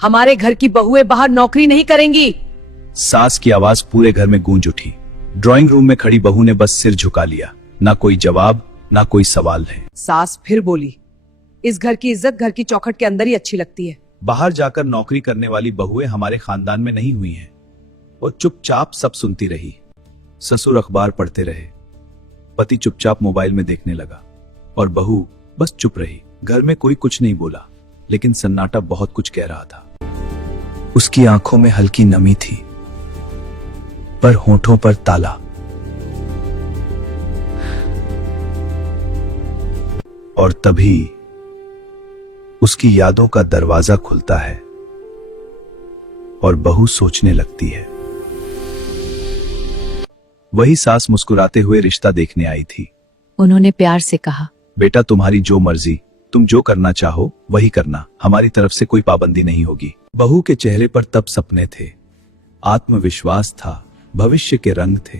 हमारे घर की बहुएं बाहर नौकरी नहीं करेंगी। सास की आवाज पूरे घर में गूंज उठी। ड्राइंग रूम में खड़ी बहू ने बस सिर झुका लिया। ना कोई जवाब, ना कोई सवाल है। सास फिर बोली, इस घर की इज्जत घर की चौखट के अंदर ही अच्छी लगती है। बाहर जाकर नौकरी करने वाली बहुएं हमारे खानदान में नहीं हुई हैं। वो चुपचाप सब सुनती रही। ससुर अखबार पढ़ते रहे, पति चुपचाप मोबाइल में देखने लगा और बहू बस चुप रही। घर में कोई कुछ नहीं बोला, लेकिन सन्नाटा बहुत कुछ कह रहा था। उसकी आंखों में हल्की नमी थी, पर होठों पर ताला। और तभी उसकी यादों का दरवाजा खुलता है और बहू सोचने लगती है। वही सास मुस्कुराते हुए रिश्ता देखने आई थी। उन्होंने प्यार से कहा, बेटा तुम्हारी जो मर्जी, तुम जो करना चाहो वही करना, हमारी तरफ से कोई पाबंदी नहीं होगी। बहू के चेहरे पर तब सपने थे, आत्मविश्वास था, भविष्य के रंग थे।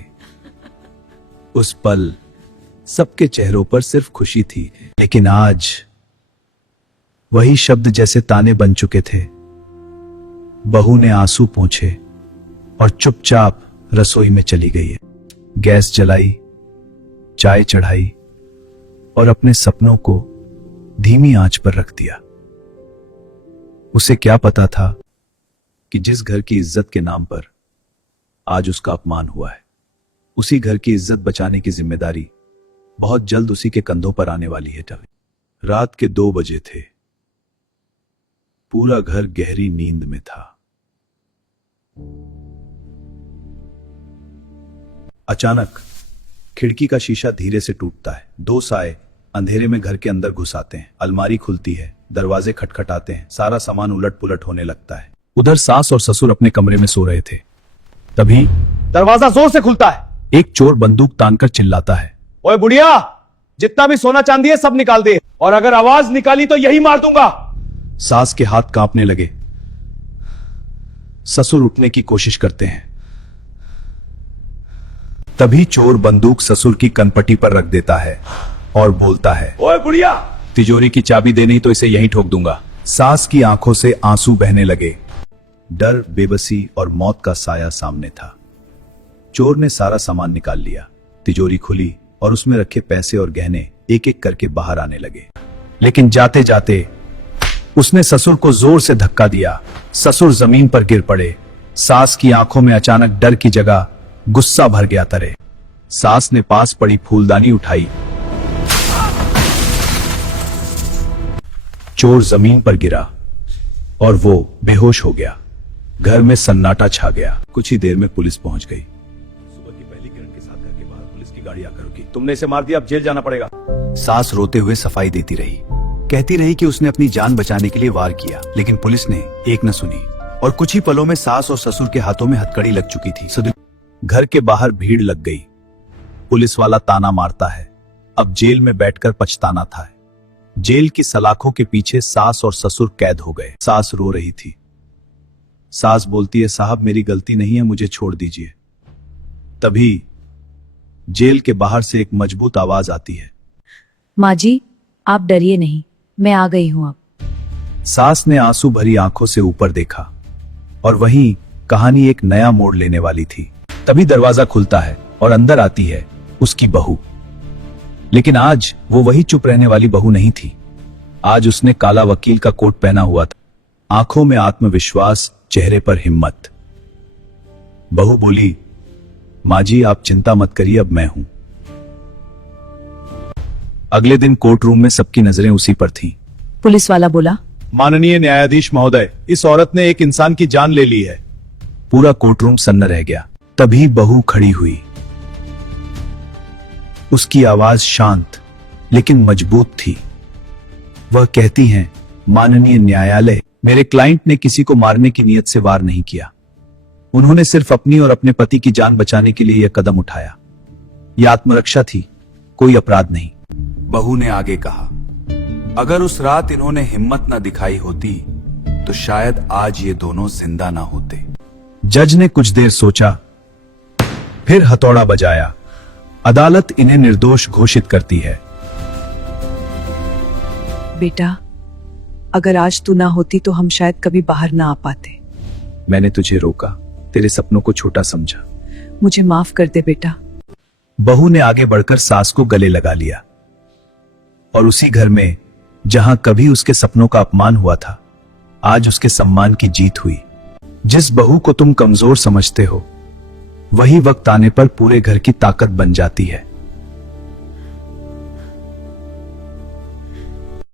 उस पल सबके चेहरों पर सिर्फ खुशी थी, लेकिन आज वही शब्द जैसे ताने बन चुके थे। बहू ने आंसू पोंछे और चुपचाप रसोई में चली गई। गैस जलाई, चाय चढ़ाई और अपने सपनों को धीमी आंच पर रख दिया। उसे क्या पता था कि जिस घर की इज्जत के नाम पर आज उसका अपमान हुआ है, उसी घर की इज्जत बचाने की जिम्मेदारी बहुत जल्द उसी के कंधों पर आने वाली है। रात के 2 बजे थे। पूरा घर गहरी नींद में था। अचानक खिड़की का शीशा धीरे से टूटता है। 2 साए अंधेरे में घर के अंदर घुस आते हैं। अलमारी खुलती है, दरवाजे खटखटाते हैं, सारा सामान उलट पुलट होने लगता है। उधर सास और ससुर अपने कमरे में सो रहे थे। तभी दरवाजा जोर से खुलता है। एक चोर बंदूक तानकर चिल्लाता है, ओए बुढ़िया, जितना भी सोना चांदी है सब निकाल दे, और अगर आवाज निकाली तो यही मार दूंगा। सास के हाथ कांपने लगे। ससुर उठने की कोशिश करते हैं। तभी चोर बंदूक ससुर की कनपटी पर रख देता है और बोलता है, ओए बुढ़िया, तिजोरी की चाबी दे नहीं तो इसे यहीं ठोक दूंगा। सास की आंखों से आंसू बहने लगे। डर, बेबसी और मौत का साया सामने था। चोर ने सारा सामान निकाल लिया। तिजोरी खुली और उसमें रखे पैसे और गहने एक एक करके बाहर आने लगे। लेकिन जाते जाते उसने ससुर को जोर से धक्का दिया। ससुर जमीन पर गिर पड़े। सास की आंखों में अचानक डर की जगह गुस्सा भर गया तरे। सास ने पास पड़ी फूलदानी उठाई। चोर जमीन पर गिरा और वो बेहोश हो गया। घर में सन्नाटा छा गया। कुछ ही देर में पुलिस पहुंच गई। सुबह की पहली किरण के साथ घर के बाहर पुलिस की गाड़ी आकर रुकी। तुमने इसे मार दिया, अब जेल जाना पड़ेगा। सास रोते हुए सफाई देती रही, कहती रही कि उसने अपनी जान बचाने के लिए वार किया, लेकिन पुलिस ने एक न सुनी और कुछ ही पलों में सास और ससुर के हाथों में हथकड़ी लग चुकी थी। घर के बाहर भीड़ लग गई। पुलिस वाला ताना मारता है, अब जेल में बैठकर पछताना था। जेल की सलाखों के पीछे सास और ससुर कैद हो गए। सास रो रही थी। सास बोलती है, साहब मेरी गलती नहीं है, मुझे छोड़ दीजिए। तभी जेल के बाहर से एक मजबूत आवाज आती है, माँ जी आप डरिए नहीं, मैं आ गई हूं अब। सास ने आंसू भरी आंखों से ऊपर देखा और वहीं कहानी एक नया मोड़ लेने वाली थी। तभी दरवाजा खुलता है और अंदर आती है उसकी बहू। लेकिन आज वो वही चुप रहने वाली बहू नहीं थी। आज उसने काला वकील का कोट पहना हुआ था। आंखों में आत्मविश्वास, चेहरे पर हिम्मत। बहू बोली, माँ जी आप चिंता मत करिए, अब मैं हूं। अगले दिन कोर्ट रूम में सबकी नजरें उसी पर थीं। पुलिस वाला बोला, माननीय न्यायाधीश महोदय, इस औरत ने एक इंसान की जान ले ली है। पूरा कोर्ट रूम सन्न रह गया। तभी बहू खड़ी हुई। उसकी आवाज शांत लेकिन मजबूत थी। वह कहती हैं, माननीय न्यायालय, मेरे क्लाइंट ने किसी को मारने की नीयत से वार नहीं किया। उन्होंने सिर्फ अपनी और अपने पति की जान बचाने के लिए यह कदम उठाया। यह आत्मरक्षा थी, कोई अपराध नहीं। बहू ने आगे कहा, अगर उस रात इन्होंने हिम्मत न दिखाई होती तो शायद आज ये दोनों जिंदा ना होते। जज ने कुछ देर सोचा, फिर हथौड़ा बजाया। अदालत इन्हें निर्दोष घोषित करती है। बेटा अगर आज तू ना होती तो हम शायद कभी बाहर ना आ पाते। मैंने तुझे रोका, तेरे सपनों को छोटा समझा। मुझे माफ कर दे बेटा। बहू ने आगे बढ़कर सास को गले लगा लिया और उसी घर में जहां कभी उसके सपनों का अपमान हुआ था, आज उसके सम्मान की जीत हुई। जिस बहू को तुम कमजोर समझते हो, वही वक्त आने पर पूरे घर की ताकत बन जाती है।